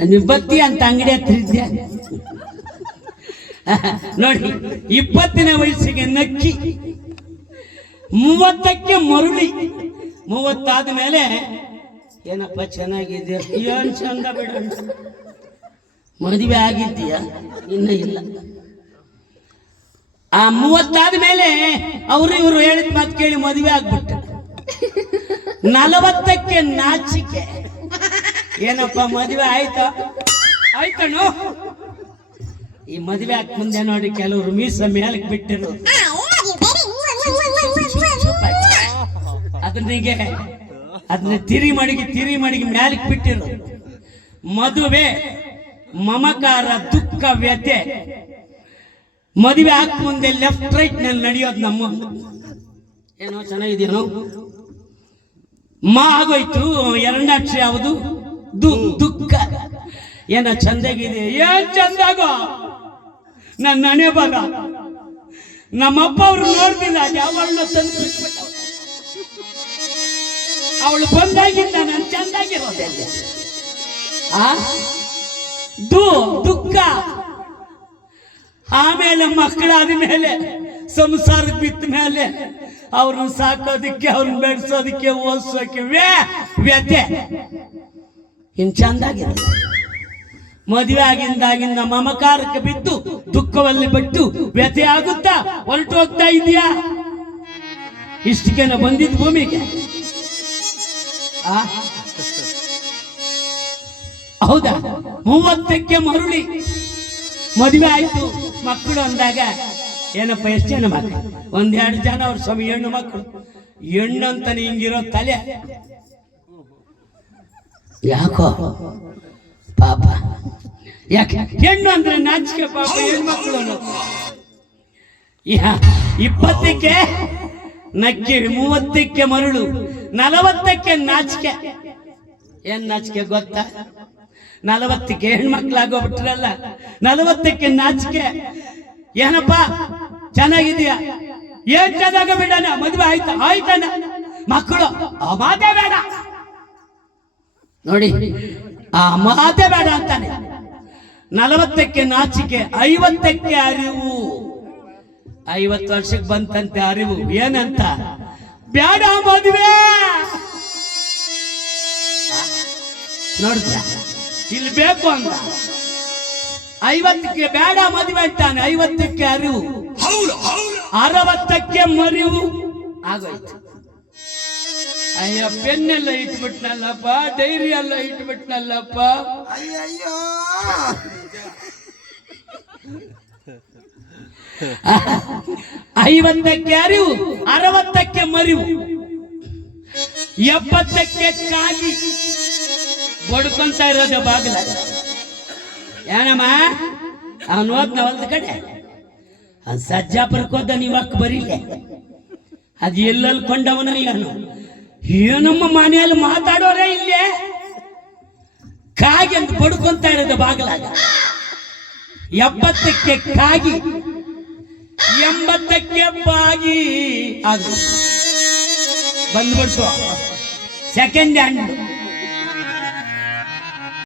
ನಿಬ್ಬತ್ತಿ ಅಂತ ಅಂಗಡಿ ಹತ್ರ ಇದ್ದೆ ನೋಡಿ. 20ನೇ ವಯಸ್ಸಿಗೆ ನಕ್ಕಿ, 30ಕ್ಕೆ ಮರುಳಿ, 30 ಆದ್ಮೇಲೆ ಏನಪ್ಪ ಚೆನ್ನಾಗಿದೆ, ಏನ್ ಚಂದ ಬಿಡ, ಮದುವೆ ಆಗಿದ್ದೀಯ? ಇನ್ನ ಇಲ್ಲ. ಆ 30 ಆದ್ಮೇಲೆ ಅವರು ಇವರು ಹೇಳಿದ ಮಾತು ಕೇಳಿ ಮದುವೆ ಆಗ್ಬಿಟ್ಟು, 40ಕ್ಕೆ ನಾಚಿಕೆ, ಏನಪ್ಪ ಮದುವೆ ಆಯ್ತಾ? ಆಯ್ತಣ್ಣು. ಈ ಮದುವೆ ಆಗ ಮುಂದೆ ನೋಡಿ ಕೆಲವರು ಮೀಸ ಮೇಲಕ್ಕೆ ಬಿಟ್ಟಿರು, ಅದನ್ನ ತಿರಿ ಮಡಿಗೆ ಮ್ಯಾಲಕ್ಕೆ ಬಿಟ್ಟಿರು. ಮದುವೆ ಮಮಕಾರ ದುಃಖ ವ್ಯಥೆ. ಮದುವೆ ಹಾಕ ಮುಂದೆ ಲೆಫ್ಟ್ ರೈಟ್ ನಲ್ಲಿ ನಡೆಯೋದು ನಮ್ಮ. ಏನೋ ಚೆನ್ನಾಗಿದೆಯೇನೋ? ಮಾ ಆಗೋಯ್ತು, ಎರಡನೇ ಯಾವುದು? ದುಃಖ. ಏನ ಚಂದಾಗಿದೆ? ಏನ್ ಚಂದಾಗೋ ನನ್ನ ಹಣೆ ಬರ. ನಮ್ಮಪ್ಪ ಅವ್ರು ನೋಡ್ತಿಲ್ಲ, ಯಾವಳನ್ನ ತಂದು ಬಿಟ್ಬಿಟ್ಟ. ಅವಳು ಬಂದಾಗಿಂದ ನಾನು ಚಂದಾಗಿರೋದೆ. ದುಃಖ. ಆಮೇಲೆ ಮಕ್ಕಳಾದ ಮೇಲೆ, ಸಂಸಾರಕ್ಕೆ ಬಿತ್ತ ಮೇಲೆ, ಅವ್ರನ್ನ ಸಾಕೋದಕ್ಕೆ, ಅವ್ರನ್ನ ಬೆಳೆಸೋದಕ್ಕೆ, ಓದಿಸೋಕೆ ವ್ಯಥೆ. ಇನ್ ಚಂದಾಗಿದೆ. ಮದುವೆ ಆಗಿಂದಾಗಿಂದ ಮಮಕಾರಕ್ಕೆ ಬಿದ್ದು ದುಃಖದಲ್ಲಿ ಬಿಟ್ಟು ವ್ಯಥೆ ಆಗುತ್ತಾ ಹೊರಟು ಹೋಗ್ತಾ ಇದೆಯಾ? ಇಷ್ಟಕ್ಕೇನ ಬಂದಿದ್ದು ಭೂಮಿಗೆ? ಹೌದಾ? 30ಕ್ಕೆ ಮರುಳಿ ಮದುವೆ ಆಯ್ತು, ಮಕ್ಕಳು ಅಂದಾಗ ಏನಪ್ಪ ಎಷ್ಟು ಜನ ಮಕ್ಕಳು? 1-2 ಜನ. ಅವ್ರ ಸ್ವಾಮಿ ಹೆಣ್ಣು ಮಕ್ಕಳು. ಹೆಣ್ಣು ಅಂತಾನೆ ಹಿಂಗಿರೋ ತಲೆ. ಯಾಕೋ ಪಾಪ, ಯಾಕೆ ಹೆಣ್ಣು ಅಂದ್ರೆ ನಾಚಿಕೆ ಪಾಪ, ಹೆಣ್ಮಕ್ಳು ಅನ್ನೋದು. 20ಕ್ಕೆ ನಕ್ಕಿ, 30ಕ್ಕೆ ಮರುಳು, 40ಕ್ಕೆ ನಾಚಿಕೆ. ಏನ್ ನಾಚಿಕೆ ಗೊತ್ತಾ? 40ಕ್ಕೆ ಹೆಣ್ಮಕ್ಳಾಗೋಗ್ಬಿಟ್ರಲ್ಲ, 40ಕ್ಕೆ ನಾಚಿಕೆ. ಏನಪ್ಪ ಚೆನ್ನಾಗಿದೀಯಾ? ಏನ್ ಚೆನ್ನಾಗ ಬಿಡಣ, ಮದುವೆ ಆಯ್ತಾ? ಆಯ್ತಾನ, ಮಕ್ಕಳು? ಆ ಮಾತೇ ಬೇಡ ನೋಡಿ, ಆ ಮಾತೇ ಬೇಡ ಅಂತಾನೆ. 40ಕ್ಕೆ ನಾಚಿಕೆ, 50ಕ್ಕೆ ಅರಿವು. 50 ವರ್ಷಕ್ಕೆ ಬಂತಂತೆ ಅರಿವು. ಏನಂತ? ಬೇಡ ಮದುವೆ. ನೋಡ್ತ ಇಲ್ಲಿ ಬೇಕು ಅಂತ. 50ಕ್ಕೆ ಬೇಡ ಮದುವೆ ಅಂತಾನೆ, 50ಕ್ಕೆ ಅರಿವು, 60ಕ್ಕೆ ಮರಿವು ಆಗೋಯ್ತು. ಅಯ್ಯ, ಪೆನ್ನೆಲ್ಲ ಇಟ್ಬಿಟ್ನಲ್ಲಪ್ಪ, ಡೈರಿ ಎಲ್ಲ ಇಟ್ಬಿಟ್ನಲ್ಲಪ್ಪ. ಅಯ್ಯಯ್ಯೋ, 50ಕ್ಕೆ ಅರಿವು, 60ಕ್ಕೆ ಮರಿವು, 70ಕ್ಕೆ ಕಾಗಿ ಬಡ್ಕೊಂತ ಇರೋದು ಬಾಗಿಲ. ಏನಮ್ಮ ಅವನು ಹೋದ್ನ ಒಂದು ಕಡೆ, ಸಜ್ಜಾಪುರಕ್ಕೆ ಹೋದ, ನೀವಕ್ಕೆ ಬರೀಲೆ. ಅದು ಎಲ್ಲೆಲ್ಲಿ ಕೊಂಡವನ ಏನಮ್ಮ ಮನೆಯಲ್ಲಿ ಮಾತಾಡೋರೇ ಇಲ್ಲೇ. ಕಾಗಿ ಅಂತ ಬಡ್ಕೊಂತ ಇರೋದು ಬಾಗಿಲಾಗ. 70ಕ್ಕೆ ಕಾಗಿ, 80ಕ್ಕೆ ಬಾಗಿ. ಅದು ಬಂದ್ಬಿಡ್ತು ಸೆಕೆಂಡ್ ಹ್ಯಾಂಡ್.